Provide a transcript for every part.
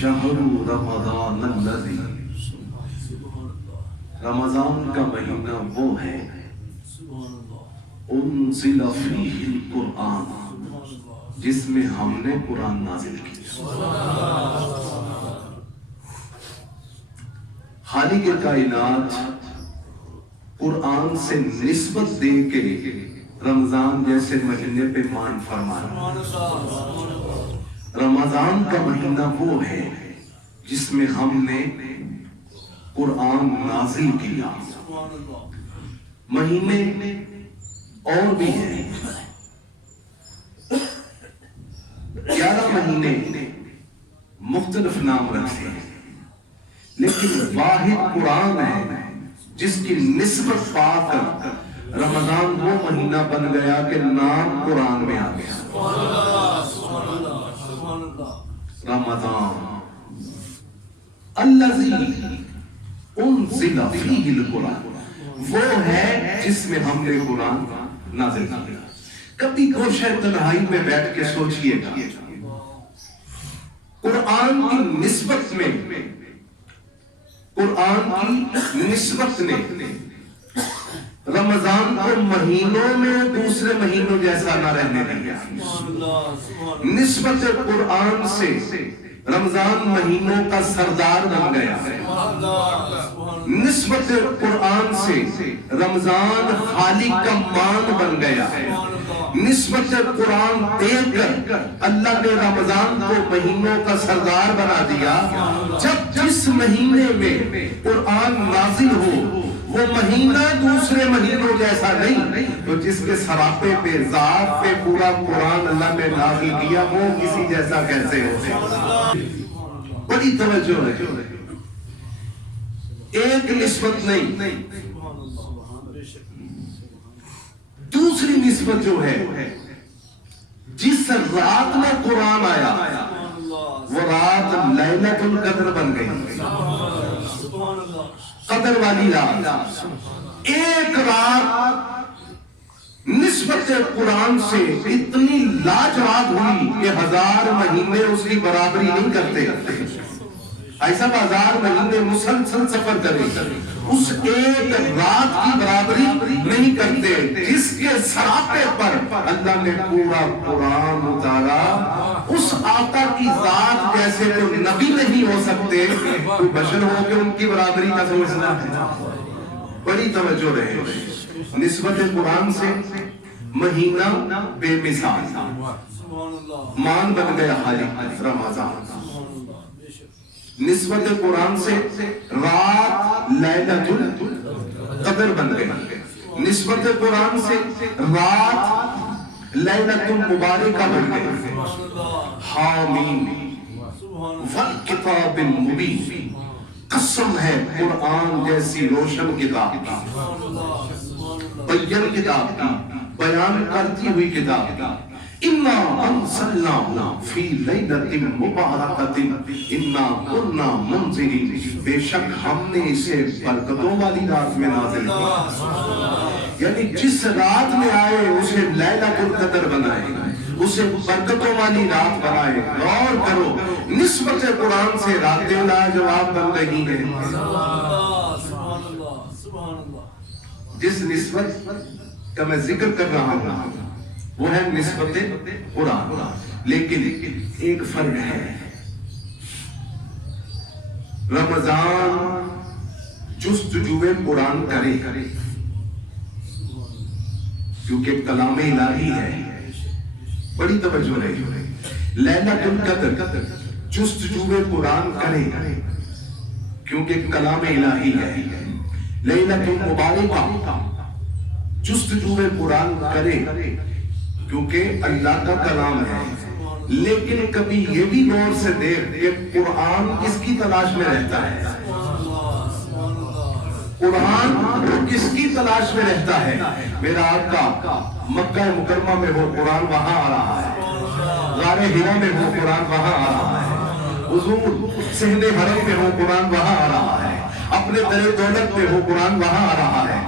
شہر رمضان الذی، رمضان کا مہینہ وہ ہے انزل فیہ القرآن، جس میں ہم نے قرآن نازل کیا۔ خالق کائنات قرآن سے نسبت دے کے رمضان جیسے مہینے پہ مان فرمایا۔ رمضان کا مہینہ وہ ہے جس میں ہم نے قرآن نازل کیا۔ مہینے اور بھی ہیں، 11 مہینے مختلف نام رکھتے ہیں، لیکن واحد قرآن ہے جس کی نسبت پا کر رمضان وہ مہینہ بن گیا کہ نام قرآن میں آ گیا۔ رمضان الذی انزل فیہ القرآن، وہ ہے جس میں ہم نے قرآن نازل کیا۔ کبھی گوشہ تنہائی میں بیٹھ کے سوچئے گا، قرآن کی نسبت میں، قرآن کی نسبت نے رمضان کو مہینوں میں دوسرے مہینوں جیسا نہ رہنے دیا۔ نسبت قرآن سے رمضان مہینوں کا سردار بن گیا۔ نسبت قرآن سے رمضان خالق کا مان بن گیا۔ نسبت قرآن دے کر اللہ نے رمضان کو مہینوں کا سردار بنا دیا۔ جب جس مہینے میں قرآن نازل ہو وہ مہینہ دوسرے مہینوں جیسا نہیں، تو جس کے سراپے پہ ذات پہ پورا قرآن اللہ نے نازل کیا وہ کسی جیسا کیسے ہو؟ بڑی توجہ ہے، ایک نسبت نہیں۔ دوسری نسبت جو ہے، جس رات میں قرآن آیا وہ رات لیلۃ القدر بن گئی، قدر والی رات۔ ایک رات نسبت قرآن سے اتنی لاجواب ہوئی کہ 1000 مہینے اس کی برابری نہیں کرتے۔ ایسا 1000 مہینے مسلسل سفر کرے اس ایک رات کی برابری نہیں کرتے، جس کے سراپے پر اللہ نے پورا قرآن اتارا۔ اس آقا کی ذات جیسے تو نبی نہیں ہو سکتے، کوئی بشر ہو کے ان کی برابری کا سمجھنا ہے۔ بڑی توجہ رہے، نسبت قرآن سے مہینہ بے مثال، مان بن گیا خالق رمضان۔ نسبت قرآن سے رات لیلۃ القدر بن گئی، نسبت قرآن سے رات لیلۃ المبارکہ بن گئی۔ حامیم والکتاب المبین، قسم ہے قرآن جیسی روشن کتاب کی، بین کتاب کی، بیان کرتی ہوئی کتاب کی۔ اِنَّا أَنزَلْنَاهُ فِي لَيْلَةٍ مُبَارَكَةٍ اِنَّا كُنَّا مُنزِلِينَ، بے شک ہم نے اسے برکتوں والی رات میں نازل کیا۔ یعنی جس رات میں آئے اسے لیلۃ القدر بنائے، اسے برکتوں والی رات بنائے۔ غور کرو، نسبت قرآن سے راتیں لاجواب بن رہی ہیں۔ جس نسبت کا میں ذکر کر رہا ہوں وہ ہے نسبت قرآن، لیکن ایک فرق ہے۔ رمضان جستجو قرآن کرے کیونکہ کلام الہی ہے، بڑی توجہ رہے۔ لیلۃ القدر جستجو قرآن کرے کیونکہ کلام الہی ہے۔ لیلۃ المبارکہ جستجو قرآن کرے کیونکہ اللہ کا کلام ہے۔ لیکن کبھی یہ بھی غور سے دیکھ کہ قرآن کس کی تلاش میں رہتا ہے؟ قرآن کس کی تلاش میں رہتا ہے؟ میرا آقا مکہ مکرمہ میں ہو قرآن وہاں آ رہا ہے، غار حرا میں ہو قرآن وہاں آ رہا ہے، حضور صحن حرم میں ہو قرآن وہاں آ رہا ہے، اپنے در دولت میں ہو قرآن وہاں آ رہا ہے،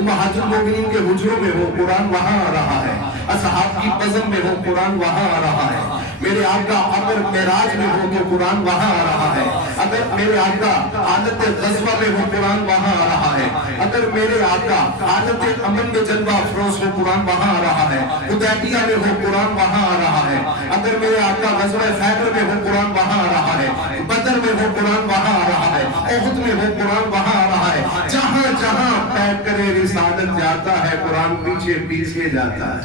امہات المومنین کے حجروں میں ہو قرآن وہاں آ رہا ہے، اصحاب کی بزم میں ہو قرآن وہاں آ رہا ہے۔ میرے آقا اگر معراج میں ہو تو قرآن وہاں آ رہا ہے، اگر میرے آقا حالت غزوہ میں ہو قرآن وہاں آ رہا ہے، اگر میرے آقا حالت امن میں جلوہ افروز ہو قرآن وہاں آ رہا ہے، حدیبیہ میں ہو قرآن وہاں آ رہا ہے، اگر میرے آقا غزوہ خیبر میں ہو قرآن وہاں آ رہا ہے، بدر میں ہو قرآن وہاں آ رہا ہے، احد میں ہو قرآن وہاں آ رہا ہے، جہاں جہاں پیکر رسالت جاتا ہے قرآن پیچھے پیچھے جاتا ہے۔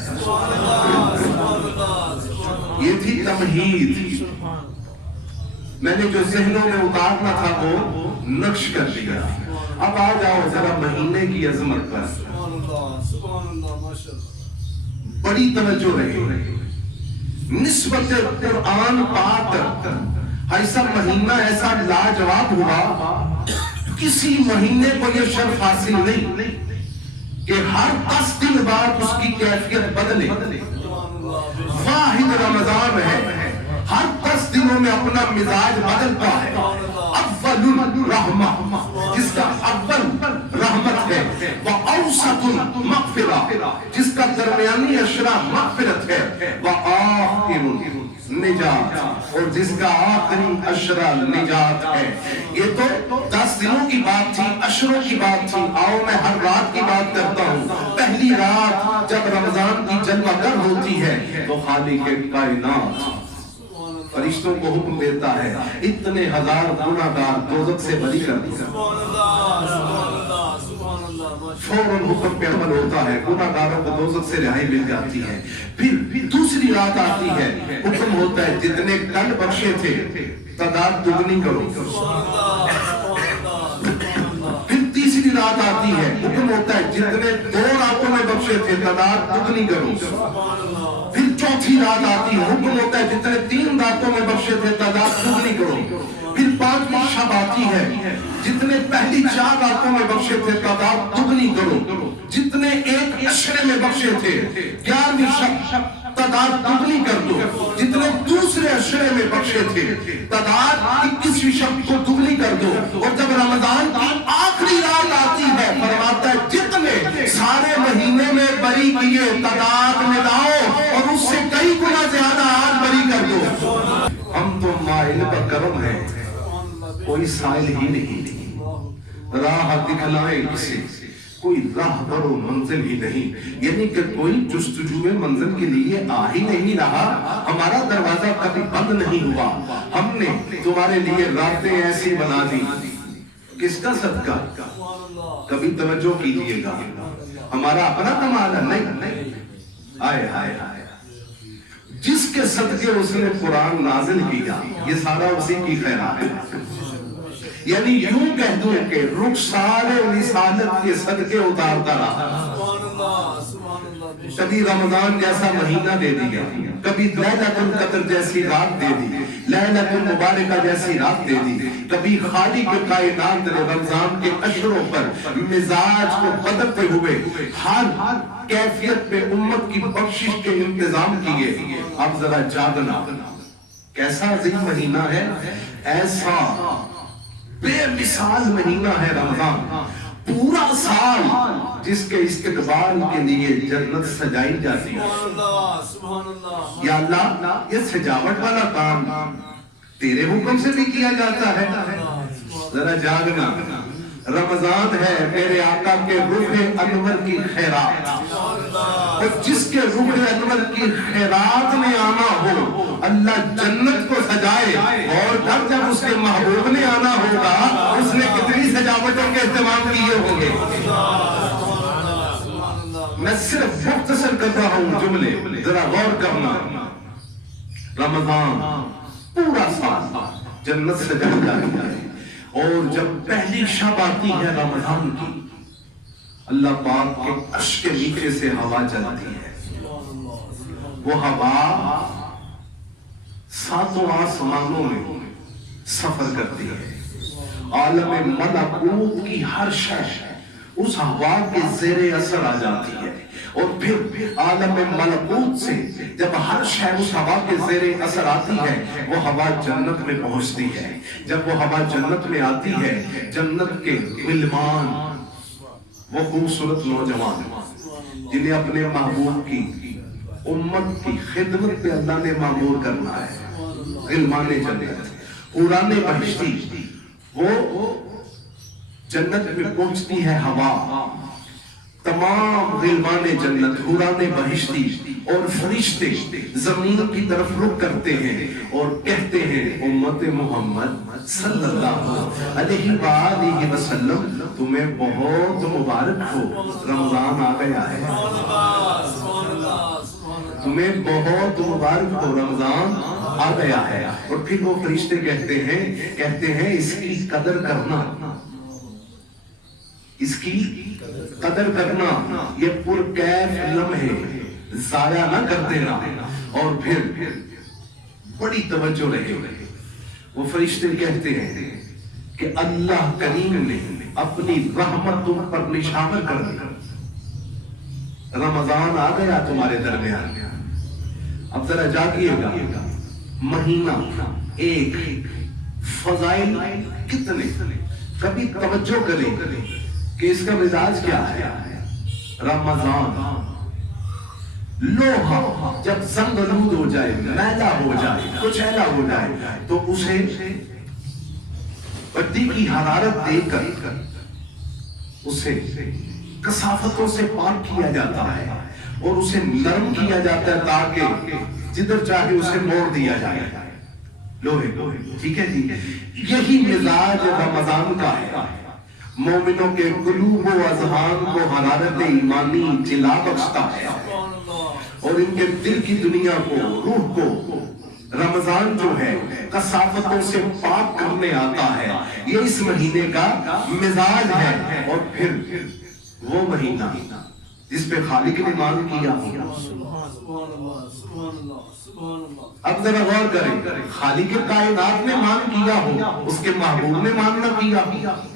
یہ تھی تمہید، میں نے جو ذہنوں میں اتارنا تھا وہ نقش کر دیا۔ اب آ جاؤ ذرا مہینے کی عظمت پر، بڑی توجہ رہے۔ نسبت قرآن پاک ایسا مہینہ ایسا لاجواب ہوا، کسی مہینے کو یہ شرف حاصل نہیں کہ ہر 10 دن بعد اس کی کیفیت بدلے۔ واحد رمضان ہے، ہر 10 دنوں میں اپنا مزاج بدلتا ہے۔ اول الرحمہ، جس کا اول رحمت ہے، وَأَوْسَطُ الْمَغْفِرَةِ، جس کا درمیانی اشرا مغفرت ہے، وَآخِرُ نجات، اور جس کا آخری اشرا نجات ہے۔ یہ تو 10 دنوں کی بات تھی، اشروں کی بات تھی۔ آؤ میں ہر رات کی بات کرتا ہوں۔ پہلی رات جب رمضان کی جلوہ گر ہوتی ہے تو خالق کائنات فرشتوں کو حکم دیتا ہے اتنے ہزار گناہگار دوزخ سے بری کر دیا۔ فوراً حکم پہ عمل ہوتا ہے، گناہگاروں کو دوزخ سے رہائی مل جاتی ہے۔ پھر دوسری رات آتی ہے، حکم ہوتا ہے جتنے کل بخشے تھے تعداد دگنی کرو۔ پھر تیسری رات آتی ہے، حکم ہوتا ہے جتنے 2 راتوں میں بخشے تھے تعداد دگنی کرو۔ پھر چوتھی رات آتی ہے، حکم ہوتا ہے جتنے 3 راتوں میں بخشے تھے تعداد دگنی کرو۔ پھر 5ویں شب آتی ہے، جتنے پہلی 4 راتوں میں بخشے تھے تعداد دگنی کرو۔ جتنے ایک عشرے میں بخشے تھے 11ویں شب تعداد دگنی کر دو۔ جتنے دوسرے عشرے میں بخشے تھے تعداد 21ویں شب کو دگنی کر دو۔ اور جب رمضان کی آخری رات آتی ہے فرماتا ہے جتنے سارے مہینے میں بری کیے تعداد ملاؤ اور اس سے کئی گنا زیادہ آج بری کر دو۔ ہم تو مائل پر کرم ہے، کوئی سائل ہی نہیں، راہ دکھلائے کسی، کوئی راہ برو منزل ہی نہیں، یعنی کہ کوئی جستجوے منزل کے لیے آ ہی نہیں رہا۔ ہمارا دروازہ کبھی بند نہیں ہوا، ہم نے تمہارے لیے راتیں ایسی بنا دی۔ کس کا صدقہ؟ کبھی توجہ کیجئے گا، ہمارا اپنا کمال ہے نہیں، آئے آئے آئے، جس کے صدقے اس نے قرآن نازل کیا یہ سارا اسی کی خیرات ہے۔ یعنی یوں کہہ دوں کہ رخسار رسالت کے صدقے اتارتا رہا۔ کبھی رمضان جیسا مہینہ دے دیا، کبھی لیلۃ القدر جیسی رات دے دی، لیلۃ المبارکہ جیسی رات دے دی، کبھی خالق کائنات نے رمضان کے اشروں پر مزاج کو بدلتے ہوئے ہر کیفیت پہ امت کی بخشش کے انتظام کیے۔ اب ذرا جاگنا، کیسا عظیم مہینہ ہے، ایسا بے مثال مہینہ ہے رمضان، پورا سال جس کے استقبال کے لیے جنت سجائی جاتی ہے۔ یا اللہ یہ سجاوٹ والا کام تیرے حکم سے بھی کیا جاتا ہے، ذرا جاگنا۔ رمضان ہے میرے آقا کے روح انور کی خیرات، اور جس کے روح انور کی خیرات میں آنا ہو اللہ جنت کو سجائے، اور جب اس کے محبوب نے آنا ہوگا اس نے کتنی سجاوٹوں کے اہتمام کیے ہوں گے۔ میں صرف مختصر کر رہا ہوں جملے، ذرا غور کرنا۔ رمضان پورا سال جنت سجائی جاتی ہے، اور جب پہلی شب آتی ہے رمضان کی اللہ پاک کے عرش کے نیچے سے ہوا چلتی ہے، وہ ہوا 7 آسمانوں میں سفر کرتی ہے، عالم ملکوت کی ہر شے اس ہوا کے زیر اثر آ جاتی ہے، اور پھر عالم ملکوت سے جب ہر شے اس ہوا کے زیر اثر آتی ہے وہ ہوا جنت میں پہنچتی ہے۔ جب وہ ہوا جنت میں آتی ہے جنت کے غلمان، وہ خوبصورت نوجوان جنہیں اپنے محبوب کی امت کی خدمت پہ اللہ نے معمور کرنا ہے. غلمان جنت، حوران بہشتی، وہ جنت میں پہنچتی ہے ہوا، تمام غلمان جنت، حوران بہشتی اور فرشتے زمین کی طرف رخ کرتے ہیں اور کہتے ہیں امت محمد صلی اللہ علیہ وآلہ وسلم تمہیں بہت مبارک ہو، رمضان آ گیا ہے، تمہیں بہت مبارک ہو، رمضان آ گیا ہے. اور پھر وہ فرشتے کہتے ہیں اس کی قدر کرنا، اس کی قدر کرنا، یہ پرکیف لمحے ضائع نہ کر دینا. اور پھر بڑی توجہ رہے، وہ فرشتے کہتے ہیں کہ اللہ کریم نے اپنی رحمت تم پر نشاور کر دی، رمضان آ گیا تمہارے درمیان. اب ذرا جاگیے گا، مہینہ ایک، فضائل کتنے، کبھی توجہ کریں کہ اس کا مزاج کیا ہے. رمضان لوہا جب زنگ آلود ہو جائے، میلا ہو جائے، کچیلا ہو جائے، تو اسے بتی کی حرارت دے کر اسے کثافتوں سے پاک کیا جاتا ہے اور اسے نرم کیا جاتا ہے تاکہ جدھر چاہے اسے موڑ دیا جائے. لوہے، ٹھیک ہے جی. یہی مزاج رمضان کا ہے. مومنوں کے قلوب و اذہان کو حرارت ایمانی جلا بخشتا ہے اور ان کے دل کی دنیا کو، روح کو رمضان جو ہے کثافتوں سے پاک کرنے آتا ہے. یہ اس مہینے کا مزاج ہے. اور پھر وہ مہینہ جس پہ خالق نے مان کیا ہو. اب ذرا غور کریں، خالق کائنات نے مان کیا ہو، اس کے محبوب نے مان نہ کیا ہو.